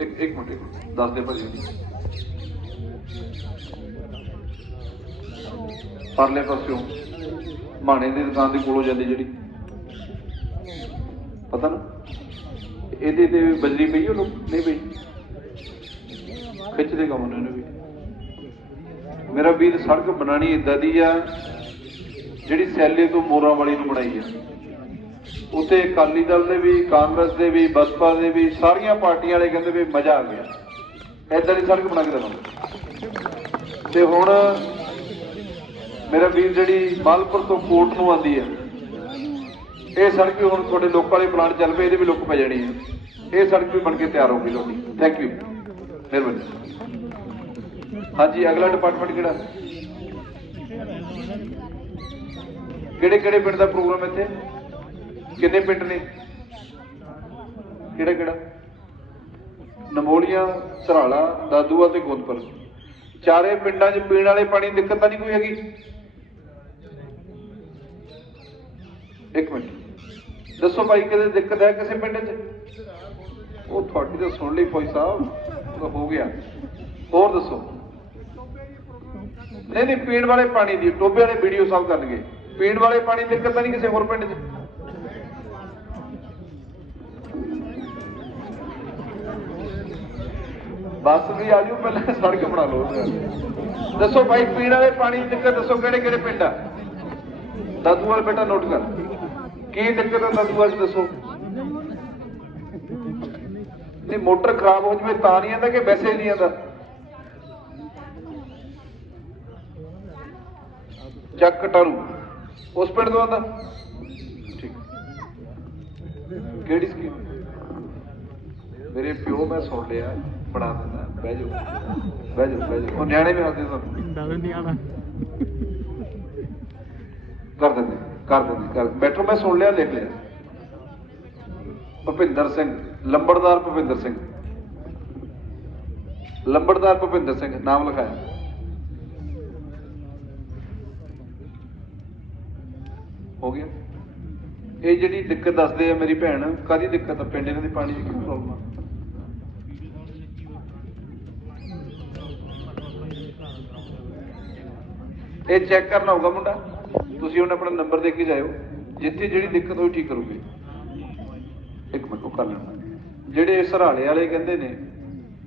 ਇੱਕ ਇੱਕ ਮਿੰਟ ਇੱਕ ਮਿੰਟ, ਦੱਸ ਦੇ ਭਾਜੀ। ਜੀ ਪਰਲੇ ਪਾਸਿਓਂ ਮਾਣੇ ਦੀ ਦੁਕਾਨ ਦੇ ਕੋਲੋਂ ਜਾਂਦੀ ਜਿਹੜੀ। ਪਤਾ ਨਾ? ਇਹਦੇ ਤੇ ਬਜਰੀ ਪਈ ਉਹ ਨਹੀਂ ਪਈ? ਖਿੱਚ ਦੇਗਾ ਉਹਨਾਂ ਨੂੰ ਵੀ। ਮੇਰਾ ਵੀਰ ਸੜਕ ਬਣਾਣੀ ਇਦਾਂ ਦੀ ਆ ਜਿਹੜੀ ਸੈਲੇ ਤੋਂ ਮੋਰਾਂ ਵਾਲੀ ਨੂੰ ਬਣਾਈ ਆ। ਉਤੇ ਅਕਾਲੀ ਦਲ ਦੇ ਵੀ, ਕਾਂਗਰਸ ਦੇ ਵੀ, ਬਸਪਾ ਦੇ ਵੀ, ਸਾਰੀਆਂ ਪਾਰਟੀਆਂ ਵਾਲੇ ਕਹਿੰਦੇ ਵੀ ਮਜ਼ਾ ਆ ਗਿਆ। ਏਦਾਂ ਦੀ ਸੜਕ ਬਣਾ ਕੇ ਦੇਵਾਂਗੇ ਤੇ ਹੁਣ ਮੇਰਾ ਵੀਰ ਜਿਹੜੀ ਮਾਲਪੁਰ ਤੋਂ ਕੋਟ ਨੂੰ ਆਂਦੀ ਹੈ, ਇਹ ਸੜਕ ਵੀ ਹੁਣ ਤੁਹਾਡੇ ਲੋਕਾਂ ਵਾਲੇ ਪਲਾਨ ਚੱਲ ਪਏ ਇਹਦੇ ਵੀ ਲੁੱਕ ਪੈ ਜਾਣੀ ਹੈ। ਇਹ ਸੜਕ ਵੀ ਬਣ ਕੇ ਤਿਆਰ ਹੋ ਗਈ ਤੁਹਾਡੀ ਥੈਂਕ ਯੂ ਮਿਹਰਬਾਨੀ। ਹਾਂਜੀ, ਅਗਲਾ ਡਿਪਾਰਟਮੈਂਟ ਕਿਹੜਾ? ਕਿਹੜੇ ਕਿਹੜੇ ਪਿੰਡ ਦਾ ਪ੍ਰੋਗਰਾਮ ਇੱਥੇ? ਕਿੰਨੇ ਪਿੰਡ ਨੇ? ਕਿਹੜਾ ਕਿਹੜਾ? ਨਮੋਲੀਆਂ, ਸਰਾਲਾ, ਦਾਦੂਆ ਤੇ ਗੋਦਪੁਰ। ਚਾਰੇ ਪਿੰਡਾਂ 'ਚ ਪੀਣ ਵਾਲੇ ਪਾਣੀ ਦੀ ਦਿੱਕਤ ਤਾਂ ਨਹੀਂ ਕੋਈ ਹੈਗੀ? ਇੱਕ ਮਿੰਟ। ਦੱਸੋ ਭਾਈ, ਕਿਤੇ ਦਿੱਕਤ ਹੈ ਕਿਸੇ ਪਿੰਡ 'ਚ? ਉਹ ਤੁਹਾਡੀ ਤਾਂ ਸੁਣ ਲਈ ਫੌਜ ਸਾਹਿਬ, ਉਹ ਹੋ ਗਿਆ। ਹੋਰ ਦੱਸੋ। ਨਹੀਂ ਨਹੀਂ, ਪੀਣ ਵਾਲੇ ਪਾਣੀ ਦੀ ਟੋਬੇ ਵਾਲੇ ਵੀਡੀਓ ਸਭ ਕਰਨਗੇ। ਪੀਣ ਵਾਲੇ ਪਾਣੀ ਦੀ ਦਿੱਕਤ ਤਾਂ ਨਹੀਂ ਕਿਸੇ ਹੋਰ ਪਿੰਡ 'ਚ? ਬੱਸ ਵੀ ਆ ਜਾਓ ਪਹਿਲਾਂ ਸੜਕ ਬਣਾ ਲਓ ਦੱਸੋ ਭਾਈ, ਪੀਣ ਵਾਲੇ ਪਾਣੀ ਦੀ ਦਿੱਕਤ ਦੱਸੋ ਕਿਹੜੇ ਕਿਹੜੇ ਪਿੰਡ ਆ? ਦਾਦੂਵਾਲ ਬੇਟਾ ਨੋਟ ਕਰ। ਕੀ ਦਿੱਕਤ ਹੈ ਦਾਦੂਵਾਲ ਦੱਸੋ? ਨਹੀਂ, ਮੋਟਰ ਖਰਾਬ ਹੋ ਜਵੇ ਤਾਂ ਨਹੀਂ ਆਂਦਾ ਕਿ ਵੈਸੇ ਨਹੀਂ ਆਂਦਾ ਚੱਕ ਕਟਾਰੂ। ਉਸ ਪਿੰਡ ਤੋਂ ਆਂਦਾ ਠੀਕ। ਕਿਹੜੀ ਸਕੀਮ? ਮੇਰੇ ਪਿਓ ਮੈਂ ਸੁਣ ਲਿਆ। ਬਣਾ ਦਿੰਦਾ। ਬਹਿ ਜਾਓ। ਬਹਿ ਜਾਓ ਬਹਿ ਜਾਓ। ਉਹ ਨਿਆਣੇ ਵੀ ਹੱਸਦੇ ਸਨ। ਪਿੰਡਾਂ ਦੇ ਨਹੀਂ ਆਣਾ ਕਰ ਦਿੰਦੇ ਕਰ ਦਿੰਦੇ। ਕਰ ਬੈਠੋ ਮੈਂ ਸੁਣ ਲਿਆ ਲਿਖ ਲਿਆ। ਭੁਪਿੰਦਰ ਸਿੰਘ ਲੰਬੜਦਾਰ ਭੁਪਿੰਦਰ ਸਿੰਘ। ਲੰਬੜਦਾਰ ਭੁਪਿੰਦਰ ਸਿੰਘ ਨਾਮ ਲਿਖਾਇਆ। ਹੋ ਗਿਆ। ਇਹ ਜਿਹੜੀ ਦਿੱਕਤ ਦੱਸਦੇ ਆ ਮੇਰੀ ਭੈਣ ਕਾਦੀ ਦਿੱਕਤ ਆ? ਪਿੰਡ ਇਹਨਾਂ ਦੀ ਪਾਣੀ ਦੀ ਕੀ ਪ੍ਰੋਬਲਮ ਆ? ਇਹ ਚੈੱਕ ਕਰਨਾ ਹੋਊਗਾ ਮੁੰਡਾ। ਤੁਸੀਂ ਹੁਣ ਆਪਣਾ ਨੰਬਰ ਦੇ ਕੇ ਜਾਇਓ। ਜਿੱਥੇ ਜਿਹੜੀ ਦਿੱਕਤ ਹੋਈ ਠੀਕ ਕਰੂਗੇ। ਇੱਕ ਮਿੰਟ, ਉਹ ਕਰ ਲੈਣਾ। ਜਿਹੜੇ ਸਰਾਲੇ ਵਾਲੇ ਕਹਿੰਦੇ ਨੇ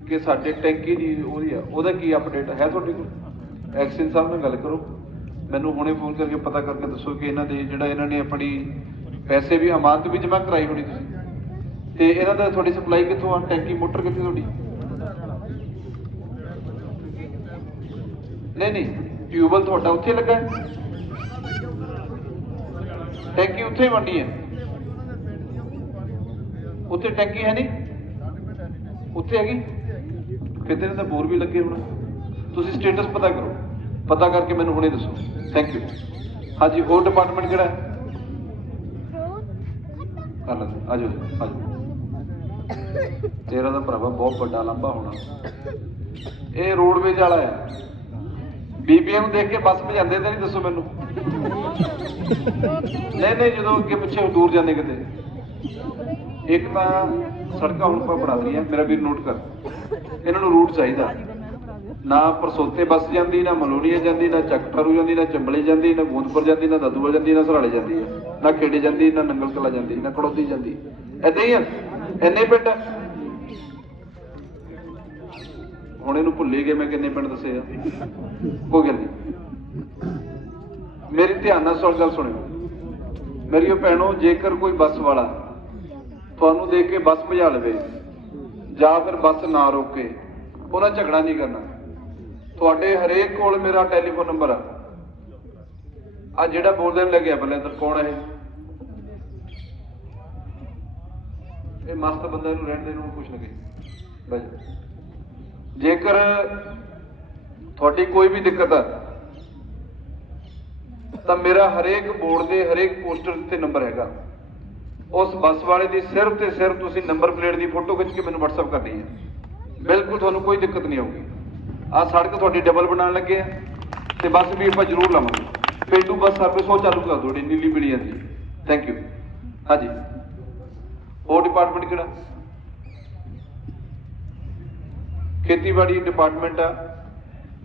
ਕਿ ਸਾਡੇ ਟੈਂਕੀ ਦੀ ਉਹਦੀ ਆ, ਉਹਦਾ ਕੀ ਅਪਡੇਟ ਹੈ ਤੁਹਾਡੇ ਕੋਲ? ਐਕਸ਼ਨ ਸਾਹਿਬ ਨਾਲ ਗੱਲ ਕਰੋ। ਮੈਨੂੰ ਹੁਣੇ ਫੋਨ ਕਰਕੇ ਪਤਾ ਕਰਕੇ ਦੱਸੋ ਕਿ ਇਹਨਾਂ ਦੇ ਜਿਹੜਾ ਇਹਨਾਂ ਨੇ ਆਪਣੀ ਪੈਸੇ ਵੀ ਅਮਾਨਤ ਵੀ ਜਮ੍ਹਾਂ ਕਰਾਈ ਹੋਣੀ ਤੁਸੀਂ। ਤੇ ਇਹਨਾਂ ਦਾ ਤੁਹਾਡੀ ਸਪਲਾਈ ਕਿੱਥੋਂ ਆ? ਟੈਂਕੀ, ਮੋਟਰ ਕਿੱਥੇ ਤੁਹਾਡੀ? ਨਹੀਂ ਨਹੀਂ। ਟਿਊਬਲ ਤੁਹਾਡਾ ਉੱਥੇ ਲੱਗਾ ਹੈ? ਟੈਂਕੀ ਉੱਥੇ ਹੀ ਵੰਡੀ ਹੈ? ਉੱਥੇ ਟੈਂਕੀ ਹੈ ਨਹੀਂ? ਉੱਥੇ ਹੈਗੀ? ਕਿਤੇ ਨਾ ਤਾਂ ਬੋਰ ਵੀ ਲੱਗੇ ਹੋਣਾ। ਤੁਸੀਂ ਸਟੇਟਸ ਪਤਾ ਕਰੋ। ਪਤਾ ਕਰਕੇ ਮੈਨੂੰ ਹੁਣੇ ਦੱਸੋ। ਥੈਂਕ ਯੂ ਹਾਂਜੀ, ਹੋਰ ਡਿਪਾਰਟਮੈਂਟ ਕਿਹੜਾ ਹੈ? ਕਰ ਲੈ ਆਜੋ ਆਜੋ ਤੇਰਾ ਤਾਂ ਭਰਾਵਾ ਬਹੁਤ ਵੱਡਾ, ਲੰਬਾ ਹੋਣਾ। ਇਹ ਰੋਡਵੇਜ ਵਾਲਾ ਹੈ। ਬੀਬੀਆਂ ਨੂੰ ਦੇਖ ਕੇ ਬੱਸ ਭਜਾਉਂਦੇ ਤਾਂ ਨਹੀਂ ਦੱਸੋ ਮੈਨੂੰ? ਨਹੀਂ ਨਹੀਂ, ਜਦੋਂ ਅੱਗੇ ਪਿੱਛੇ ਦੂਰ ਜਾਂਦੇ ਕਿਤੇ। ਇੱਕ ਤਾਂ ਸੜਕਾਂ ਹੁਣ ਆਪਾਂ ਬਣਾ ਲਈਆਂ, ਮੇਰਾ ਵੀਰ ਨੋਟ ਕਰ। ਇਹਨਾਂ ਨੂੰ ਰੂਟ ਚਾਹੀਦਾ। ਨਾ ਪਰਸੋਤੇ ਬੱਸ ਜਾਂਦੀ, ਨਾ ਮਲੋੜੀਆ ਜਾਂਦੀ, ਨਾ ਚੱਕਟਰੂ ਜਾਂਦੀ, ਨਾ ਚੰਬਲੇ ਜਾਂਦੀ, ਨਾ ਗੋਂਦਪੁਰ ਜਾਂਦੀ, ਨਾ ਦਦੂਆ ਜਾਂਦੀ, ਨਾ ਸਰਾਲੇ ਜਾਂਦੀ ਹੈ। ਨਾ ਖੇੜੇ ਜਾਂਦੀ, ਨਾ ਨੰਗਲ ਕਲਾ ਜਾਂਦੀ, ਨਾ ਕੜੋਦੀ ਜਾਂਦੀ। ਏਦਾਂ ਹੀ ਆ। ਇੰਨੇ ਪਿੰਡ ਹੁਣ ਇਹਨੂੰ ਭੁੱਲੇ ਗਏ ਮੈਂ ਕਿੰਨੇ ਪਿੰਡ ਦੱਸੇ ਆ। ਕੋਈ ਗੱਲ ਨਹੀਂ। ਮੇਰੀ ਧਿਆਨ ਨਾਲ ਸੁਣ ਗੱਲ ਸੁਣਿਓ। ਮੇਰੀਓ ਭੈਣੋ, ਜੇਕਰ ਕੋਈ ਬੱਸ ਵਾਲਾ ਤੁਹਾਨੂੰ ਦੇਖ ਕੇ ਬੱਸ ਭਜਾ ਲਵੇ ਜਾਂ ਫਿਰ ਬੱਸ ਨਾ ਰੋਕੇ ਉਹਨਾਂ ਝਗੜਾ ਨਹੀਂ ਕਰਨਾ। ਤੁਹਾਡੇ ਹਰੇਕ ਕੋਲ ਮੇਰਾ ਟੈਲੀਫੋਨ ਨੰਬਰ ਆ। ਆ ਜਿਹੜਾ ਬੋਲਦੇ ਨੂੰ ਲੱਗਿਆ ਬੱਲੇ ਤਾਂ ਕੌਣ ਹੈ ਇਹ? ਮਸਤ ਬੰਦਾ ਨੂੰ ਰਹਿਣ ਦੇ ਨੂੰ ਕੁਛ ਨਾ ਕਹੇ। ਬਾਈ ਜੇਕਰ ਤੁਹਾਡੀ ਕੋਈ ਵੀ ਦਿੱਕਤ ਆ, ਤਾਂ ਮੇਰਾ ਹਰੇਕ ਬੋਰਡ ਦੇ ਹਰੇਕ ਪੋਸਟਰ ਤੇ ਨੰਬਰ ਹੈਗਾ। ਉਸ ਬੱਸ ਵਾਲੇ ਦੀ ਸਿਰਫ ਤੇ ਸਿਰਫ ਤੁਸੀਂ ਨੰਬਰ ਪਲੇਟ ਦੀ ਫੋਟੋ ਖਿੱਚ ਕੇ ਮੈਨੂੰ WhatsApp ਕਰਨੀ ਹੈ। ਬਿਲਕੁਲ ਤੁਹਾਨੂੰ ਕੋਈ ਦਿੱਕਤ ਨਹੀਂ ਆਊਗੀ। ਆਹ ਸੜਕ ਤੁਹਾਡੀ ਡਬਲ ਬਣਾਉਣ ਲੱਗੇ ਆ ਤੇ ਬੱਸ ਵੀ ਆਪਾਂ ਜ਼ਰੂਰ ਲਵਾਂਗੇ। ਪੇਂਡੂ ਬੱਸ ਸਰਵਿਸ ਉਹ ਚਾਲੂ ਕਰ ਦਿਓ, ਜਿਹੜੀ ਨੀਲੀ ਪੀਲੀ ਦੀ ਥੈਂਕ ਯੂ ਹਾਂਜੀ। ਹੋਰ ਡਿਪਾਰਟਮੈਂਟ ਕਿਹੜਾ? ਖੇਤੀਬਾੜੀ ਡਿਪਾਰਟਮੈਂਟ ਆ।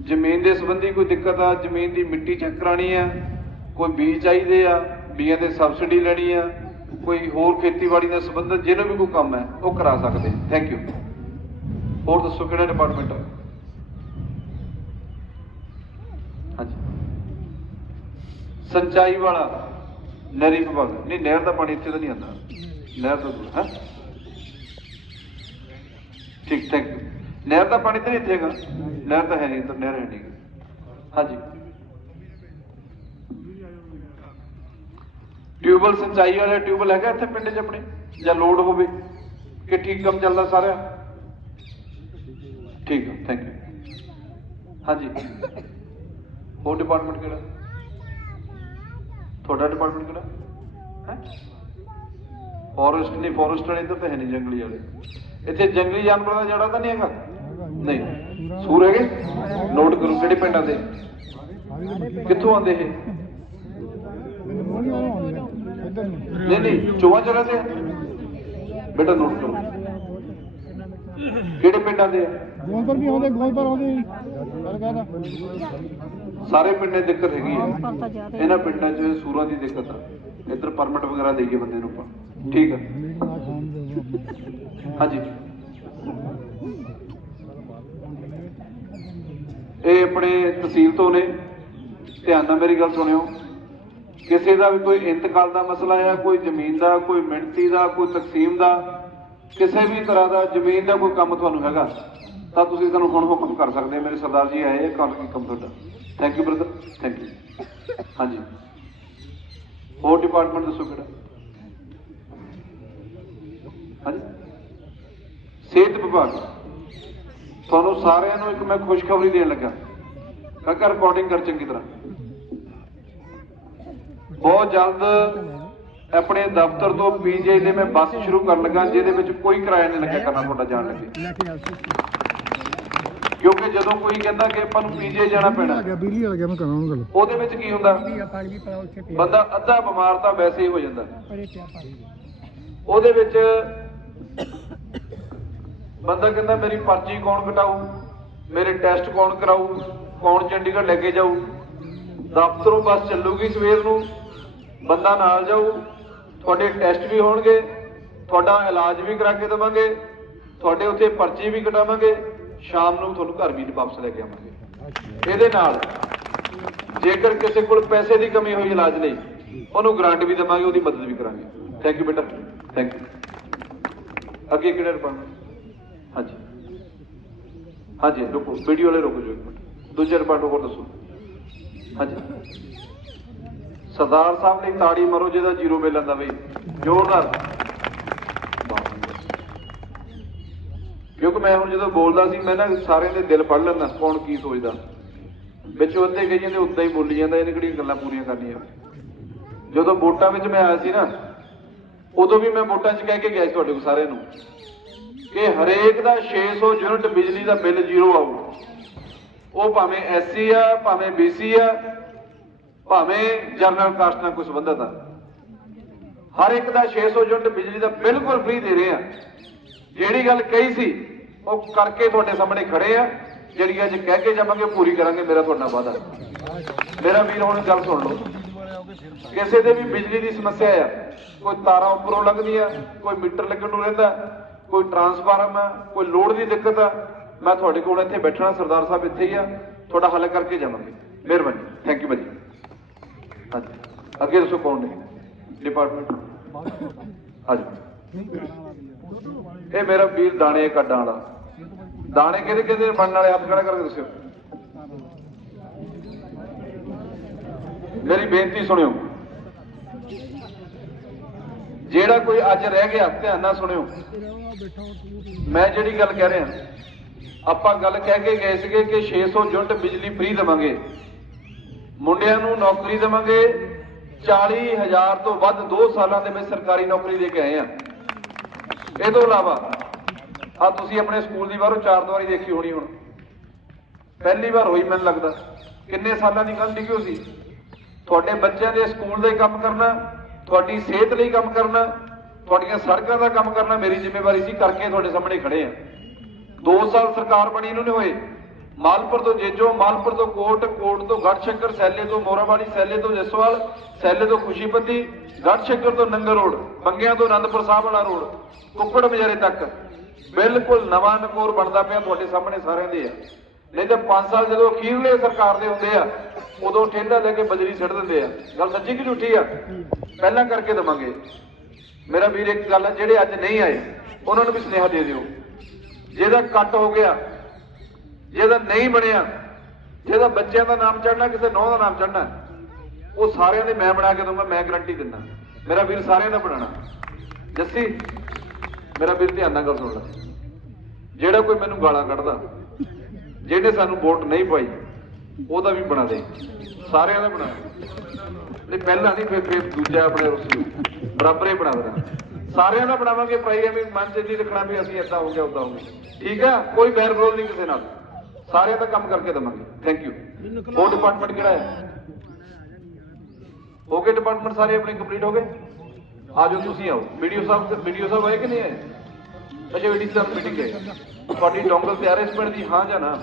ਜ਼ਮੀਨ ਦੇ ਸੰਬੰਧੀ ਕੋਈ ਦਿੱਕਤ ਆ, ਜ਼ਮੀਨ ਦੀ ਮਿੱਟੀ ਚੈੱਕ ਕਰਾਣੀ ਆ, ਕੋਈ ਬੀਜ ਚਾਹੀਦੇ ਆ ਬੀਜਾਂ ਤੇ ਸਬਸਿਡੀ ਲੈਣੀ ਆ, ਕੋਈ ਹੋਰ ਖੇਤੀਬਾੜੀ ਨਾਲ ਸੰਬੰਧਿਤ ਜਿਹਨੂੰ ਵੀ ਕੋਈ ਕੰਮ ਹੈ, ਉਹ ਕਰਾ ਸਕਦੇ ਥੈਂਕ ਯੂ ਹੋਰ ਦੱਸੋ ਕਿਹੜਾ ਡਿਪਾਰਟਮੈਂਟ ਆ? ਹਾਂਜੀ। ਸਿੰਚਾਈ ਵਾਲਾ, ਨਹਿਰੀ ਵਿਭਾਗ। ਨਹੀਂ, ਨਹਿਰ ਦਾ ਪਾਣੀ ਇੱਥੇ ਤਾਂ ਨਹੀਂ ਆਉਂਦਾ। ਨਹਿਰ ਤੋਂ ਦੂਰ, ਹੈ? ਠੀਕ ਥੈਂਕ ਯੂ ਨਹਿਰ ਦਾ ਪਾਣੀ ਤਾਂ ਨਹੀਂ ਇੱਥੇ ਹੈਗਾ। ਨਹਿਰ ਤਾਂ ਹੈ ਨਹੀਂ, ਇੱਧਰ ਨਹਿਰ ਹੈ ਨਹੀਂ ਹਾਂਜੀ। ਟਿਊਬਲ ਸਿੰਚਾਈ ਵਾਲਾ ਟਿਊਬਲ ਹੈਗਾ ਇੱਥੇ ਪਿੰਡ 'ਚ ਆਪਣੇ, ਜਾਂ ਲੋਡ ਹੋਵੇ, ਕਿ ਠੀਕ ਕੰਮ ਚੱਲਦਾ ਸਾਰਾ? ਠੀਕ ਹੈ ਥੈਂਕ ਯੂ ਹਾਂਜੀ। ਹੋਰ ਡਿਪਾਰਟਮੈਂਟ ਕਿਹੜਾ? ਤੁਹਾਡਾ ਡਿਪਾਰਟਮੈਂਟ ਕਿਹੜਾ? ਹੈ? ਫੋਰੈਸਟ ਨਹੀਂ ਫੋਰੈਸਟ ਵਾਲੇ ਇੱਧਰ ਤਾਂ ਹੈ ਨਹੀਂ, ਜੰਗਲੀ ਵਾਲੇ। ਇੱਥੇ ਜੰਗਲੀ ਜਾਨਵਰਾਂ ਦਾ ਜੜਾ ਤਾਂ ਨਹੀਂ ਹੈਗਾ? ਨਹੀਂ। ਸੂਰ ਹੈਗੇ? ਨੋਟ ਕਰੋ ਕਿਹੜੇ ਪਿੰਡਾਂ ਦੇ? ਕਿੱਥੋਂ ਆਉਂਦੇ ਇਹ? ਨਹੀਂ ਨਹੀਂ ਚੋਹਾਂ ਚ ਰਹਿੰਦੇ ਆ? ਬੇਟਾ ਨੋਟ ਕਰੋ। ਕਿਹੜੇ ਪਿੰਡਾਂ ਦੇ ਗੋਲਪੁਰ ਵੀ ਆਉਂਦੇ ਗੋਲਪੁਰ ਆਉਂਦੇ ਸਾਰੇ ਪਿੰਡਾਂ 'ਚ ਦਿੱਕਤ ਹੈਗੀ ਹੈ। ਇਹਨਾਂ ਪਿੰਡਾਂ 'ਚ ਸੂਰਾਂ ਦੀ ਦਿੱਕਤ ਆ। ਇੱਧਰ ਪਰਮਿਟ ਵਗੈਰਾ ਦੇਈਏ ਬੰਦੇ ਨੂੰ ਆਪਾਂ। ਠੀਕ ਆ। ਹਾਂਜੀ। ਇਹ ਆਪਣੇ ਤਹਿਸੀਲ ਤੋਂ ਨੇ। ਧਿਆਨ ਨਾਲ ਮੇਰੀ ਗੱਲ ਸੁਣਿਓ। ਕਿਸੇ ਦਾ ਵੀ ਕੋਈ ਇੰਤਕਾਲ ਦਾ ਮਸਲਾ ਆ, ਕੋਈ ਜ਼ਮੀਨ ਦਾ, ਕੋਈ ਮਿਣਤੀ ਦਾ, ਕੋਈ ਤਕਸੀਮ ਦਾ, ਕਿਸੇ ਵੀ ਤਰ੍ਹਾਂ ਦਾ ਜ਼ਮੀਨ ਦਾ ਕੋਈ ਕੰਮ ਤੁਹਾਨੂੰ ਹੈਗਾ, ਤਾਂ ਤੁਸੀਂ ਸਾਨੂੰ ਹੁਣ ਹੁਕਮ ਕਰ ਸਕਦੇ ਹੋ। ਮੇਰੇ ਸਰਦਾਰ ਜੀ, ਆਏ ਕਰ ਕੀ ਕੰਮ ਤੁਹਾਡਾ? Thank you brother thank you ਹਾਂਜੀ। ਹੋਰ ਡਿਪਾਰਟਮੈਂਟ ਦੱਸੋ ਕਿਹੜਾ? ਹਾਂਜੀ। ਸਿਹਤ ਵਿਭਾਗ। ਤੁਹਾਨੂੰ ਸਾਰਿਆਂ ਨੂੰ ਇੱਕ ਮੈਂ ਖੁਸ਼ਖਬਰੀ ਦੇਣ ਲੱਗਾ। ਕਾਕਾ ਰਿਕਾਰਡਿੰਗ ਕਰ ਚੰਗੀ ਤਰ੍ਹਾਂ। ਬਹੁਤ ਜਲਦ ਆਪਣੇ ਦਫ਼ਤਰ ਤੋਂ ਪੀਜੇ ਦੇ ਮੈਂ ਬੱਸ ਸ਼ੁਰੂ ਕਰਨ ਲੱਗਾ ਜਿਹਦੇ ਵਿੱਚ ਕੋਈ ਕਿਰਾਇਆ ਨਹੀਂ ਲੱਗਿਆ ਕਰਨਾ ਤੁਹਾਡਾ ਜਾਣ ਲੱਗੇ। ਕਿਉਂਕਿ ਜਦੋਂ ਕੋਈ ਕਹਿੰਦਾ ਕਿ ਆਪਾਂ ਨੂੰ ਪੀਜੇ ਜਾਣਾ ਪੈਣਾ ਗਿਆ ਬਿਜਲੀ ਵਾਲਾ ਗਿਆ ਮੈਂ ਕਰਾਂ ਉਹਨੂੰ ਗੱਲ। ਉਹਦੇ ਵਿੱਚ ਕੀ ਹੁੰਦਾ? ਬੰਦਾ ਅੱਧਾ ਬਿਮਾਰ ਤਾਂ ਵੈਸੇ ਹੀ ਹੋ ਜਾਂਦਾ। ਉਹਦੇ ਵਿੱਚ ਬੰਦਾ ਕਹਿੰਦਾ ਮੇਰੀ ਪਰਚੀ ਕੌਣ ਕਟਾਊ? ਮੇਰੇ ਟੈਸਟ ਕੌਣ ਕਰਾਊ? ਕੌਣ ਚੰਡੀਗੜ੍ਹ ਲੈ ਕੇ ਜਾਊ? ਦਫ਼ਤਰੋਂ ਬਸ ਚੱਲੂਗੀ ਸਵੇਰ ਨੂੰ। ਬੰਦਾ ਨਾਲ ਜਾਊ। ਤੁਹਾਡੇ ਟੈਸਟ ਵੀ ਹੋਣਗੇ। ਤੁਹਾਡਾ ਇਲਾਜ ਵੀ ਕਰਾ ਕੇ ਦੇਵਾਂਗੇ। ਤੁਹਾਡੇ ਉੱਥੇ ਪਰਚੀ ਵੀ ਕਟਾਵਾਂਗੇ। ਸ਼ਾਮ ਨੂੰ ਤੁਹਾਨੂੰ ਘਰ ਵੀ ਵਾਪਸ ਲੈ ਕੇ ਆਵਾਂਗੇ। ਇਹਦੇ ਨਾਲ ਜੇਕਰ ਕਿਸੇ ਕੋਲ ਪੈਸੇ ਦੀ ਕਮੀ ਹੋਈ ਇਲਾਜ ਲਈ, ਉਹਨੂੰ ਗ੍ਰਾਂਟ ਵੀ ਦੇਵਾਂਗੇ, ਉਹਦੀ ਮਦਦ ਵੀ ਕਰਾਂਗੇ। ਥੈਂਕ ਯੂ ਬੇਟਾ। ਥੈਂਕ ਯੂ ਅੱਗੇ ਕਿਹੜਾ ਡਿਪਾਰਟਮੈਂਟ ਹਾਂਜੀ। ਹਾਂਜੀ, ਰੁਕੋ ਵੀਡੀਓ ਵਾਲੇ ਰੁਕੋ ਜੋ ਇੱਕ ਮਿੰਟ। ਦੂਜੇ ਡਿਪਾਰਟਮੈਂਟ ਹੋਰ ਦੱਸੋ। ਹਾਂਜੀ। ਸਰਦਾਰ ਸਾਹਿਬ ਲਈ ਤਾੜੀ ਮਾਰੋ ਜਿਹਦਾ ਜ਼ੀਰੋ ਬਿੱਲ ਆਂਦਾ ਬਈ ਜ਼ੋਰਦਾਰ। ਕਿਉਂਕਿ ਮੈਂ ਹੁਣ ਜਦੋਂ ਬੋਲਦਾ ਸੀ, ਮੈਂ ਨਾ ਸਾਰਿਆਂ ਦੇ ਦਿਲ ਪੜ ਲੈਂਦਾ, ਕੌਣ ਕੀ ਸੋਚਦਾ। ਵਿੱਚ ਉੱਤੇ ਕਈ ਜਾਂਦੇ ਉੱਦਾਂ ਹੀ ਬੋਲੀ ਜਾਂਦਾ, ਇਹਨੇ ਕਿਹੜੀਆਂ ਗੱਲਾਂ ਪੂਰੀਆਂ ਕਰਨੀਆਂ। ਜਦੋਂ ਵੋਟਾਂ ਵਿੱਚ ਮੈਂ ਆਇਆ ਸੀ ਨਾ, ਉਦੋਂ ਵੀ ਮੈਂ ਵੋਟਾਂ 'ਚ ਕਹਿ ਕੇ ਗਿਆ ਸੀ ਤੁਹਾਡੇ ਕੋਲ ਸਾਰਿਆਂ ਨੂੰ। ਕਿ ਹਰੇਕ ਦਾ 600 ਯੂਨਿਟ ਬਿਜਲੀ ਦਾ ਬਿੱਲ ਜ਼ੀਰੋ ਆਊ। ਉਹ ਭਾਵੇਂ ਐਸਸੀ ਆ, ਭਾਵੇਂ ਬੀਸੀ ਆ, ਭਾਵੇਂ ਜਨਰਲ ਕਾਸਟ ਨਾਲ ਕੋਈ ਸੰਬੰਧਤ ਆ। ਹਰ ਇੱਕ ਦਾ 600 ਯੂਨਿਟ ਬਿਜਲੀ ਦਾ ਬਿਲਕੁਲ ਫ੍ਰੀ ਦੇ ਰਹੇ ਆ। ਜਿਹੜੀ ਗੱਲ ਕਹੀ ਸੀ, ਉਹ ਕਰਕੇ ਤੁਹਾਡੇ ਸਾਹਮਣੇ ਖੜੇ ਆ। ਜਿਹੜੀ ਅੱਜ ਕਹਿ ਕੇ ਜਾਵਾਂਗੇ ਪੂਰੀ ਕਰਾਂਗੇ। ਮੇਰਾ ਤੁਹਾਡਾ ਵਾਅਦਾ। ਮੇਰਾ ਵੀਰ, ਹੁਣ ਗੱਲ ਸੁਣ ਲਓ। ਕਿਸੇ ਦੇ ਵੀ ਬਿਜਲੀ ਦੀ ਸਮੱਸਿਆ ਆ, ਕੋਈ ਤਾਰਾਂ ਉੱਪਰੋਂ ਲੱਗਦੀਆਂ, ਕੋਈ ਮੀਟਰ ਲੱਗਣ ਨੂੰ ਰਹਿੰਦਾ ਕੋਈ ਟਰਾਂਸਫਾਰਮ ਆ ਕੋਈ ਲੋੜ ਦੀ ਦਿੱਕਤ ਹੈ, ਮੈਂ ਤੁਹਾਡੇ ਕੋਲ ਇੱਥੇ ਬੈਠਣਾ, ਸਰਦਾਰ ਸਾਹਿਬ ਇੱਥੇ ਹੀ ਆ। ਤੁਹਾਡਾ ਹੱਲ ਕਰਕੇ ਜਾਵਾਂਗੇ। ਮਿਹਰਬਾਨੀ। ਥੈਂਕ ਯੂ ਭਾਜੀ। ਹਾਂਜੀ। ਅੱਗੇ ਦੱਸੋ ਕੌਣ ਨੇ? ਡਿਪਾਰਟਮੈਂਟ ਹਾਂਜੀ। ਇਹ ਮੇਰਾ ਵੀਰ ਦਾਣੇ ਕੱਢਾਂ ਵਾਲਾ। ਦਾਣੇ ਕਿਹਦੇ ਕਿਹਦੇ ਬਣਨ ਵਾਲੇ? ਹੱਥ ਖੜਾ ਕਰਕੇ ਦੱਸਿਓ। ਮੇਰੀ ਬੇਨਤੀ ਸੁਣਿਓ। ਜਿਹੜਾ ਕੋਈ ਅੱਜ ਰਹਿ ਗਿਆ, ਧਿਆਨ ਨਾਲ ਸੁਣਿਓ। ਮੈਂ ਜਿਹੜੀ ਗੱਲ ਕਹਿ ਰਿਹਾ, ਆਪਾਂ ਗੱਲ ਕਹਿ ਕੇ ਗਏ ਸੀਗੇ ਕਿ 600 ਯੂਨਿਟ ਬਿਜਲੀ ਫ੍ਰੀ ਦੇਵਾਂਗੇ। ਮੁੰਡਿਆਂ ਨੂੰ ਨੌਕਰੀ ਦੇਵਾਂਗੇ 40000 ਤੋਂ ਵੱਧ 2 ਸਾਲਾਂ ਦੇ ਵਿੱਚ ਸਰਕਾਰੀ ਨੌਕਰੀ ਦੇ ਕੇ ਆਏ ਆ। ਇਹ ਤੋਂ ਇਲਾਵਾ ਆ ਤੁਸੀਂ ਆਪਣੇ ਸਕੂਲ ਦੀ ਬਾਹਰੋਂ ਚਾਰ ਦੀਵਾਰੀ ਦੇਖੀ ਹੋਣੀ ਹੁਣ। ਪਹਿਲੀ ਵਾਰ ਹੋਈ ਮੈਨੂੰ ਲੱਗਦਾ। ਕਿੰਨੇ ਸਾਲਾਂ ਦੀ ਗੱਲ ਡਿੱਗੀ ਸੀ? ਤੁਹਾਡੇ ਬੱਚਿਆਂ ਦੇ ਸਕੂਲ ਦਾ ਹੀ ਕੰਮ ਕਰਨਾ ਤੁਹਾਡੀ ਸਿਹਤ ਲਈ ਕੰਮ ਕਰਨਾ, ਤੁਹਾਡੀਆਂ ਸੜਕਾਂ ਦਾ ਕੰਮ ਕਰਨਾ ਮੇਰੀ ਜ਼ਿੰਮੇਵਾਰੀ ਸੀ, ਕਰਕੇ ਤੁਹਾਡੇ ਸਾਹਮਣੇ ਖੜੇ ਆ। 2 ਸਾਲ ਸਰਕਾਰ ਬਣੀ ਨੂੰ ਨਹੀਂ ਹੋਏ। ਮਾਲਪੁਰ ਤੋਂ ਜੇਜੋ, ਮਾਲਪੁਰ ਤੋਂ ਕੋਟ ਕੋਟ ਤੋਂ ਗੜਸ਼ੰਕਰ, ਸੈਲੇ ਤੋਂ ਮੋਰਾਵਾੜੀ, ਸੈਲੇ ਤੋਂ ਜਸਵਾਲ, ਸੈਲੇ ਤੋਂ ਖੁਸ਼ੀਪੱਤੀ, ਗੜਸ਼ੰਕਰ ਤੋਂ ਨੰਗਲ ਰੋਡ ਬੰਗਿਆਂ ਤੋਂ ਅਨੰਦਪੁਰ ਸਾਹਿਬ ਵਾਲਾ ਰੋਡ, ਕੁੱਕੜ ਬਜ਼ਾਰੇ ਤੱਕ। ਬਿਲਕੁਲ ਨਵਾਂ ਨਕੋਰ ਬਣਦਾ ਪਿਆ, ਤੁਹਾਡੇ ਸਾਹਮਣੇ ਸਾਰਿਆਂ ਦੇ ਆ। ਨਹੀਂ ਤਾਂ 5 ਸਾਲ ਜਦੋਂ ਅਖੀਰਲੇ ਸਰਕਾਰ ਦੇ ਹੁੰਦੇ ਆ, ਉਦੋਂ ਠੇਲਾ ਲੈ ਕੇ ਬਜਰੀ ਛੱਡ ਦਿੰਦੇ ਆ। ਗੱਲ ਸੱਚੀ ਕਿ ਝੂਠੀ ਆ? ਪਹਿਲਾਂ ਕਰਕੇ ਦਵਾਂਗੇ। ਮੇਰਾ ਵੀਰ ਇੱਕ ਗੱਲ ਹੈ ਜਿਹੜੇ ਅੱਜ ਨਹੀਂ ਆਏ, ਉਹਨਾਂ ਨੂੰ ਵੀ ਸੁਨੇਹਾ ਦੇ ਦਿਓ। ਜਿਹਦਾ ਕੱਟ ਹੋ ਗਿਆ, ਜਿਹਦਾ ਨਹੀਂ ਬਣਿਆ, ਜਿਹਦਾ ਬੱਚਿਆਂ ਦਾ ਨਾਮ ਚੜਨਾ ਕਿਸੇ ਨੌ ਦਾ ਨਾਮ ਚੜਨਾ ਉਹ ਸਾਰਿਆਂ ਦੇ ਮੈਂ ਬਣਾ ਕੇ ਦਊਂਗਾ, ਮੈਂ ਗਰੰਟੀ ਦਿੰਦਾ। ਮੇਰਾ ਵੀਰ ਸਾਰਿਆਂ ਦਾ ਬਣਾਣਾ ਜੱਸੀ, ਮੇਰਾ ਵੀਰ ਧਿਆਨ ਨਾਲ ਗੱਲ ਸੁਣ ਲੈ। ਜਿਹੜਾ ਕੋਈ ਮੈਨੂੰ ਗਾਲਾਂ ਕੱਢਦਾ ਜਿਹਨੇ ਸਾਨੂੰ ਵੋਟ ਨਹੀਂ ਪਾਈ, ਉਹਦਾ ਵੀ ਬਣਾ ਦੇ। ਸਾਰਿਆਂ ਦਾ ਬਣਾ ਨਹੀਂ, ਪਹਿਲਾਂ ਨਹੀਂ, ਫਿਰ ਫਿਰ ਦੂਜਾ ਆਪਣੇ ਉਸ ਨੂੰ। ਬਰਾਬਰ ਹੀ ਬਣਾ ਦੇਣਾ। ਸਾਰਿਆਂ ਦਾ ਬਣਾਵਾਂਗੇ, ਭਾਈ, ਐਵੇਂ ਮਨ ਚ ਨਹੀਂ ਰੱਖਣਾ ਵੀ ਅਸੀਂ ਏਦਾਂ ਹੋ ਗਿਆ ਉਦਾਂ ਹੋ ਗਿਆ। ਠੀਕ ਆ? ਕੋਈ ਬੈਰ ਵਿਰੋਧ ਨਹੀਂ ਕਿਸੇ ਨਾਲ। ਸਾਰਿਆਂ ਦਾ ਕੰਮ ਕਰਕੇ ਦਵਾਂਗੇ। ਥੈਂਕ ਯੂ ਉਹ ਡਿਪਾਰਟਮੈਂਟ ਕਿਹੜਾ ਹੈ? ਹੋ ਗਏ ਡਿਪਾਰਟਮੈਂਟ ਸਾਰੇ ਆਪਣੇ ਕੰਪਲੀਟ ਹੋ ਗਏ? ਆ ਜਾਓ, ਤੁਸੀਂ ਆਓ। ਵੀਡੀਓ ਸਾਹਿਬ ਵੀਡੀਓ ਸਾਹਿਬ ਆਏ ਕਿ ਨਹੀਂ ਆਏ? ਅੱਛਾ ਵੀਡੀਓ ਸਾਹਿਬ ਮੀਟਿੰਗ ਹੈ। ਤੁਹਾਡੀ ਡੋਂਗਲ ਤਿਆਰ ਹੈ ਇਸ ਪਿੰਡ ਦੀ ਹਾਂ ਜਾਂ ਨਾ,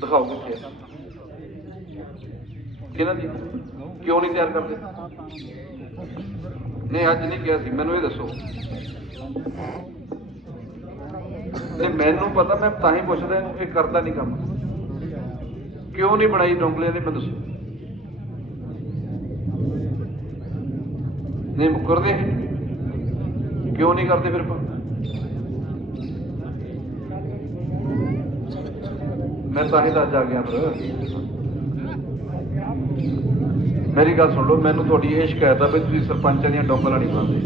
ਦਿਖਾਓ ਕਿੱਥੇ ਕਿਹਨਾਂ ਦੀ ਕਿਉਂ ਨਹੀਂ ਤਿਆਰ ਕਰਦੇ? ਨਹੀਂ, ਅੱਜ ਨਹੀਂ ਕਿਹਾ ਸੀ। ਮੈਨੂੰ ਇਹ ਦੱਸੋ। ਤੇ ਮੈਨੂੰ ਪਤਾ, ਮੈਂ ਤਾਂ ਹੀ ਪੁੱਛਦਾ ਇਹ ਕਰਦਾ ਨਹੀਂ ਕੰਮ। ਕਿਉਂ ਨਹੀਂ ਬਣਾਈ ਡੋਂਗਲਿਆਂ ਨੇ ਮੈਨੂੰ ਦੱਸੋ। ਨਹੀਂ, ਮੁਕਰਦੇ। ਕਿਉਂ ਨਹੀਂ ਕਰਦੇ ਫਿਰ ਮੈਂ ਤਾਂ ਹੀ ਤਾਂ ਅੱਜ ਗਿਆ ਫਿਰ ਮੇਰੀ ਗੱਲ ਸੁਣ ਲਓ, ਮੈਨੂੰ ਤੁਹਾਡੀ ਇਹ ਸ਼ਿਕਾਇਤ ਆ ਵੀ ਤੁਸੀਂ ਸਰਪੰਚਾਂ ਦੀਆਂ ਡੋਂਗਲਾਂ ਨਹੀਂ ਪਾਉਂਦੇ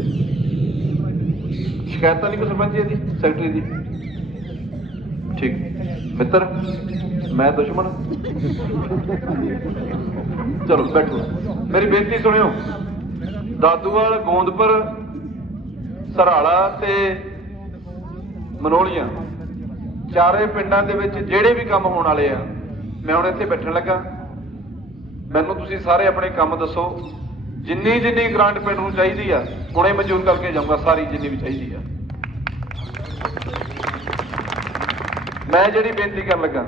ਸ਼ਿਕਾਇਤ ਨਹੀਂ ਕੋਈ ਸਰਪੰਚ ਦੀ ਸੈਕਟਰੀ ਦੀ। ਠੀਕ। ਮਿੱਤਰ, ਮੈਂ ਦੁਸ਼ਮਣ। ਚਲੋ, ਬੈਠੋ। ਮੇਰੀ ਬੇਨਤੀ ਸੁਣਿਓ। ਦਾਦੂਵਾਲ, ਗੋਂਦਪੁਰ, ਸਰਾਲਾ ਤੇ ਮਨੋਲੀਆਂ। ਚਾਰੇ ਪਿੰਡਾਂ ਦੇ ਵਿੱਚ ਜਿਹੜੇ ਵੀ ਕੰਮ ਹੋਣ ਵਾਲੇ ਆ, ਮੈਂ ਹੁਣ ਇੱਥੇ ਬੈਠਣ ਲੱਗਾ। ਮੈਨੂੰ ਤੁਸੀਂ ਸਾਰੇ ਆਪਣੇ ਕੰਮ ਦੱਸੋ। ਜਿੰਨੀ ਜਿੰਨੀ ਗ੍ਰਾਂਟ ਪਿੰਡ ਨੂੰ ਚਾਹੀਦੀ ਆ, ਹੁਣੇ ਮਨਜ਼ੂਰ ਕਰਕੇ ਜਾਊਂਗਾ, ਸਾਰੀ ਜਿੰਨੀ ਵੀ ਚਾਹੀਦੀ ਆ। ਮੈਂ ਜਿਹੜੀ ਬੇਨਤੀ ਕਰਨ ਲੱਗਾ,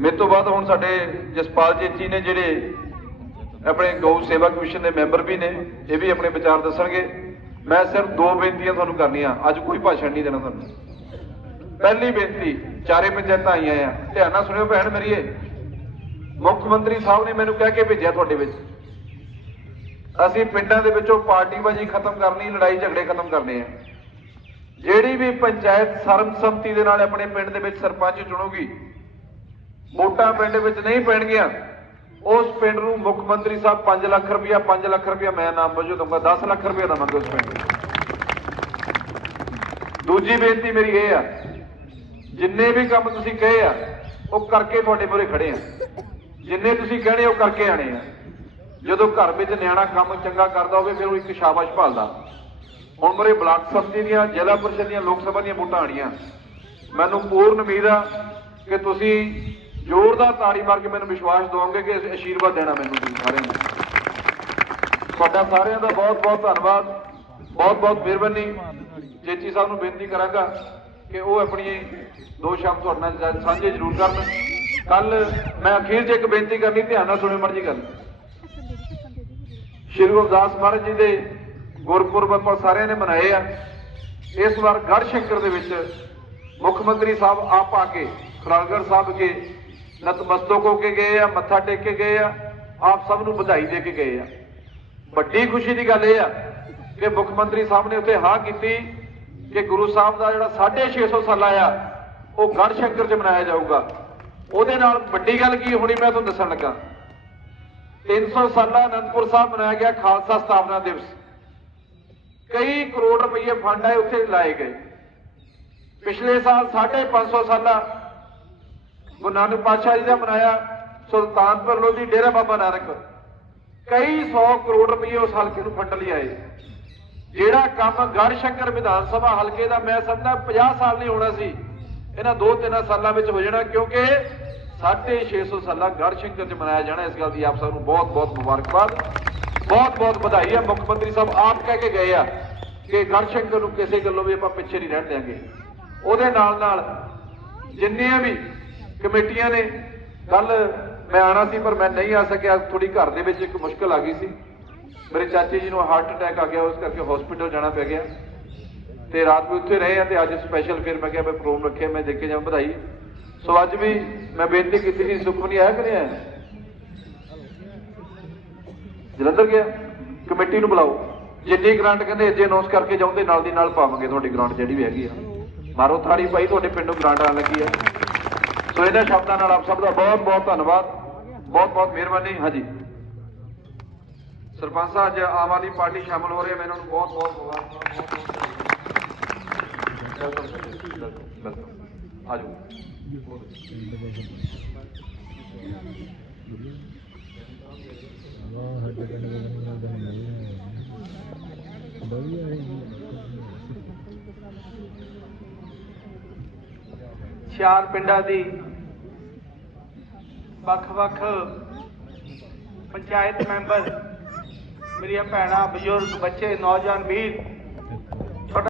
ਮੇਰੇ ਤੋਂ ਬਾਅਦ ਹੁਣ ਸਾਡੇ ਜਸਪਾਲ ਜੇਤੀ ਨੇ ਜਿਹੜੇ ਆਪਣੇ ਗਊ ਸੇਵਾ ਕਮਿਸ਼ਨ ਦੇ ਮੈਂਬਰ ਵੀ ਨੇ, ਇਹ ਵੀ ਆਪਣੇ ਵਿਚਾਰ ਦੱਸਣਗੇ। ਮੈਂ ਸਿਰਫ ਦੋ ਬੇਨਤੀਆਂ ਤੁਹਾਨੂੰ ਕਰਨੀਆਂ, ਅੱਜ ਕੋਈ ਭਾਸ਼ਣ ਨਹੀਂ ਦੇਣਾ ਤੁਹਾਨੂੰ। ਪਹਿਲੀ ਬੇਨਤੀ, ਚਾਰੇ ਪੰਚਾਇਤਾਂ ਆਈਆਂ ਆ। ਧਿਆਨ ਨਾਲ ਸੁਣਿਓ ਭੈਣ ਮੇਰੀਏ। ਮੁੱਖ ਮੰਤਰੀ ਸਾਹਿਬ ਨੇ ਮੈਨੂੰ ਕਹਿ ਕੇ ਭੇਜਿਆ ਤੁਹਾਡੇ ਵਿੱਚ। ਅਸੀਂ ਪਿੰਡਾਂ ਦੇ ਵਿੱਚੋਂ ਪਾਰਟੀਬਾਜ਼ੀ ਖਤਮ ਕਰਨੀ, ਲੜਾਈ ਝਗੜੇ ਖਤਮ ਕਰਨੇ ਆ। ਜਿਹੜੀ ਵੀ ਪੰਚਾਇਤ ਸਰਬਸੰਮਤੀ ਦੇ ਨਾਲ ਆਪਣੇ ਪਿੰਡ ਦੇ ਵਿੱਚ ਸਰਪੰਚ ਚੁਣੂਗੀ, ਵੋਟਾਂ ਪਿੰਡ ਵਿੱਚ ਨਹੀਂ ਪੈਣਗੀਆਂ, ਉਸ ਪਿੰਡ ਨੂੰ ਮੁੱਖ ਮੰਤਰੀ ਸਾਹਿਬ 5 ਲੱਖ ਰੁਪਇਆ 5 ਲੱਖ ਰੁਪਇਆ ਮੈਂ ਨਾਮ ਵਜੋਂ ਦਊਂਗਾ 10 ਲੱਖ ਰੁਪਇਆ ਦਵਾਂਗੇ ਉਸ ਪਿੰਡ ਦੂਜੀ ਬੇਨਤੀ ਮੇਰੀ ਇਹ ਆ ਜਿੰਨੇ ਵੀ ਕੰਮ ਤੁਸੀਂ ਕਹੇ ਆ, ਉਹ ਕਰਕੇ ਤੁਹਾਡੇ ਮੂਹਰੇ ਖੜੇ ਆ। ਜਿੰਨੇ ਤੁਸੀਂ ਕਹਿਣੇ, ਉਹ ਕਰਕੇ ਆਣੇ ਆ। ਜਦੋਂ ਘਰ ਵਿੱਚ ਨਿਆਣਾ ਕੰਮ ਚੰਗਾ ਕਰਦਾ ਹੋਵੇ, ਫਿਰ ਉਹ ਇੱਕ ਸ਼ਾਬਾਸ਼ ਭਾਲਦਾ। ਹੁਣ ਮੇਰੇ ਬਲਾਕ ਸੰਮਤੀ ਦੀਆਂ, ਜ਼ਿਲ੍ਹਾ ਪਰਿਸ਼ਦ ਦੀਆਂ, ਲੋਕ ਸਭਾ ਦੀਆਂ ਵੋਟਾਂ ਆਣੀਆਂ ਮੈਨੂੰ ਪੂਰਨ ਉਮੀਦ ਆ ਕਿ ਤੁਸੀਂ ਜ਼ੋਰਦਾਰ ਤਾੜੀ ਮਾਰ ਕੇ ਮੈਨੂੰ ਵਿਸ਼ਵਾਸ ਦਿਵਾਓਗੇ ਕਿ ਅਸ਼ੀਰਵਾਦ ਦੇਣਾ ਮੈਨੂੰ ਤੁਸੀਂ ਸਾਰਿਆਂ ਨੂੰ। ਤੁਹਾਡਾ ਸਾਰਿਆਂ ਦਾ ਬਹੁਤ ਬਹੁਤ ਧੰਨਵਾਦ ਬਹੁਤ ਬਹੁਤ ਮਿਹਰਬਾਨੀ। ਜੇਚੀ ਸਾਹਿਬ ਨੂੰ ਬੇਨਤੀ ਕਰਾਂਗਾ ਕਿ ਉਹ ਆਪਣੀ ਦੋ ਸ਼ਬਦ ਤੁਹਾਡੇ ਨਾਲ ਸਾਂਝੇ ਜ਼ਰੂਰ ਕਰਨ। ਕੱਲ ਮੈਂ ਅਖੀਰ 'ਚ ਇੱਕ ਬੇਨਤੀ ਕਰਨੀ, ਧਿਆਨ ਨਾਲ ਸੁਣੇ ਮਰਜ਼ੀ ਗੱਲ। ਸ਼੍ਰੀ ਗੁਰੂ ਰਵਿਦਾਸ ਮਹਾਰਾਜ ਜੀ ਦੇ ਗੁਰਪੁਰਬ ਆਪਾਂ ਸਾਰਿਆਂ ਨੇ ਮਨਾਏ ਆ। ਇਸ ਵਾਰ ਗੜਸ਼ੰਕਰ ਦੇ ਵਿੱਚ ਮੁੱਖ ਮੰਤਰੀ ਸਾਹਿਬ ਆਪ ਆ ਕੇ ਖਰਾਲਗੜ੍ਹ ਸਾਹਿਬ ਕੇ, ਨਤਮਸਤਕ ਹੋ ਕੇ ਗਏ ਆ, ਮੱਥਾ ਟੇਕ ਕੇ ਗਏ ਆ, ਆਪ ਸਭ ਨੂੰ ਵਧਾਈ ਦੇ ਕੇ ਗਏ ਆ। ਵੱਡੀ ਖੁਸ਼ੀ ਦੀ ਗੱਲ ਇਹ ਆ ਕਿ ਮੁੱਖ ਮੰਤਰੀ ਸਾਹਿਬ ਨੇ ਉੱਥੇ ਹਾਂ ਕੀਤੀ। ਕਿ ਗੁਰੂ ਸਾਹਿਬ ਦਾ ਜਿਹੜਾ 650 ਸਾਲਾ ਆ, ਉਹ ਗੜਸ਼ੰਕਰ 'ਚ ਮਨਾਇਆ ਜਾਊਗਾ। ਉਹਦੇ ਨਾਲ ਵੱਡੀ ਗੱਲ ਕੀ ਹੋਣੀ ਮੈਂ ਤੁਹਾਨੂੰ ਦੱਸਣ ਲੱਗਾ। 300 ਸਾਲਾ ਅਨੰਦਪੁਰ ਸਾਹਿਬ ਮਨਾਇਆ ਗਿਆ ਖਾਲਸਾ ਸਥਾਪਨਾ ਦਿਵਸ। ਕਈ ਕਰੋੜ ਰੁਪਏ ਫੰਡ ਆਏ ਉੱਥੇ ਲਾਏ ਗਏ। ਪਿਛਲੇ ਸਾਲ 550 ਸਾਲਾ ਗੁਰੂ ਨਾਨਕ ਪਾਤਸ਼ਾਹ ਜੀ ਦਾ ਮਨਾਇਆ, ਸੁਲਤਾਨਪੁਰ ਲੋਧੀ ਡੇਰਾ ਬਾਬਾ ਨਾਨਕ। ਕਈ 100 ਕਰੋੜ ਰੁਪਏ ਉਸ ਹਲਕੇ ਨੂੰ ਫੰਡ ਲਈ ਆਏ? ਜਿਹੜਾ ਕੰਮ ਗੜਸ਼ੰਕਰ ਵਿਧਾਨ ਸਭਾ ਹਲਕੇ ਦਾ ਮੈਂ ਸਮਝਦਾ 50 ਸਾਲ ਨਹੀਂ ਹੋਣਾ ਸੀ, ਇਹਨਾਂ 2-3 ਸਾਲਾਂ ਵਿੱਚ ਹੋ ਜਾਣਾ, ਕਿਉਂਕਿ 650 ਸਾਲਾ ਗੜਸ਼ੰਕਰ ਚ ਮਨਾਇਆ ਜਾਣਾ, ਇਸ ਗੱਲ ਦੀ ਆਪ ਸਭ ਨੂੰ ਬਹੁਤ-ਬਹੁਤ ਮੁਬਾਰਕਬਾਦ। ਬਹੁਤ-ਬਹੁਤ ਵਧਾਈ ਹੈ ਮੁੱਖ ਮੰਤਰੀ ਸਾਹਿਬ ਆਪ ਕਹਿ ਕੇ ਗਏ ਆ ਕਿ ਗੜਸ਼ੰਕਰ ਨੂੰ ਕਿਸੇ ਗੱਲੋਂ ਵੀ ਆਪਾਂ ਪਿੱਛੇ ਨਹੀਂ ਰਹਿਣ ਦਿਆਂਗੇ। ਉਹਦੇ ਨਾਲ ਨਾਲ ਜਿੰਨੀਆਂ ਵੀ ਕਮੇਟੀਆਂ ਨੇ ਕੱਲ ਮੈਂ ਆਣਾ ਸੀ, ਪਰ ਮੈਂ ਨਹੀਂ ਆ ਸਕਿਆ ਥੋੜੀ ਘਰ ਦੇ ਵਿੱਚ ਇੱਕ ਮੁਸ਼ਕਲ ਆ ਗਈ ਸੀ। ਮੇਰੇ ਚਾਚੇ ਜੀ ਨੂੰ ਹਾਰਟ ਅਟੈਕ ਆ ਗਿਆ, ਉਸ ਕਰਕੇ ਹਸਪੀਟਲ ਜਾਣਾ ਪੈ ਗਿਆ। ਤੇ ਰਾਤ ਵੀ ਉੱਥੇ ਰਹੇ ਆ ਤੇ ਅੱਜ ਸਪੈਸ਼ਲ ਫਿਰ ਮੈਂ ਕਿਹਾ ਮੈਂ ਪ੍ਰੋਗਰਾਮ ਰੱਖਿਆ, ਮੈਂ ਦੇਖ ਕੇ ਵਧਾਈ। ਸੋ ਅੱਜ ਵੀ ਮੈਂ ਬੇਨਤੀ ਕੀਤੀ ਸੀ ਸੁਖਮਨੀ ਆਇਆ ਕਿ ਨਹੀਂ ਆਇਆ? ਜਲੰਧਰ ਗਿਆ? ਕਮੇਟੀ ਨੂੰ ਬੁਲਾਓ। ਜਿੰਨੀ ਗ੍ਰਾਂਟ ਕਹਿੰਦੇ ਅੱਜੇ ਅਨਾਉਂਸ ਕਰਕੇ ਜਾਉਂਦੇ, ਨਾਲ ਦੀ ਨਾਲ ਪਾਵਾਂਗੇ ਤੁਹਾਡੀ ਗ੍ਰਾਂਟ ਜਿਹੜੀ ਵੀ ਹੈਗੀ ਆ। ਮਾਰੋ ਥਾੜੀ ਭਾਈ, ਤੁਹਾਡੇ ਪਿੰਡੋਂ ਗ੍ਰਾਂਟ ਆਣ ਲੱਗੀ ਆ। ਸੋ ਇਹਨਾਂ ਸ਼ਬਦਾਂ ਨਾਲ ਆਪ ਸਭ ਦਾ ਬਹੁਤ ਬਹੁਤ ਧੰਨਵਾਦ। ਬਹੁਤ ਬਹੁਤ ਮਿਹਰਬਾਨੀ। ਹਾਂਜੀ। ਸਰਪੰਚ ਸਾਹਿਬ ਅੱਜ ਆਮ ਆਦਮੀ ਪਾਰਟੀ ਸ਼ਾਮਲ ਹੋ ਰਹੇ ਆ, ਮੈਂ ਇਹਨਾਂ ਨੂੰ ਬਹੁਤ ਬਹੁਤ ਮੁਬਾਰਕ ਆਜੋ ਚਾਰ ਪਿੰਡਾਂ ਦੀ ਵੱਖ-ਵੱਖ ਪੰਚਾਇਤ ਮੈਂਬਰ ਮੇਰੀਆਂ ਭੈਣਾਂ ਬਜ਼ੁਰਗ ਬੱਚੇ ਨੌਜਵਾਨ ਵੀਰ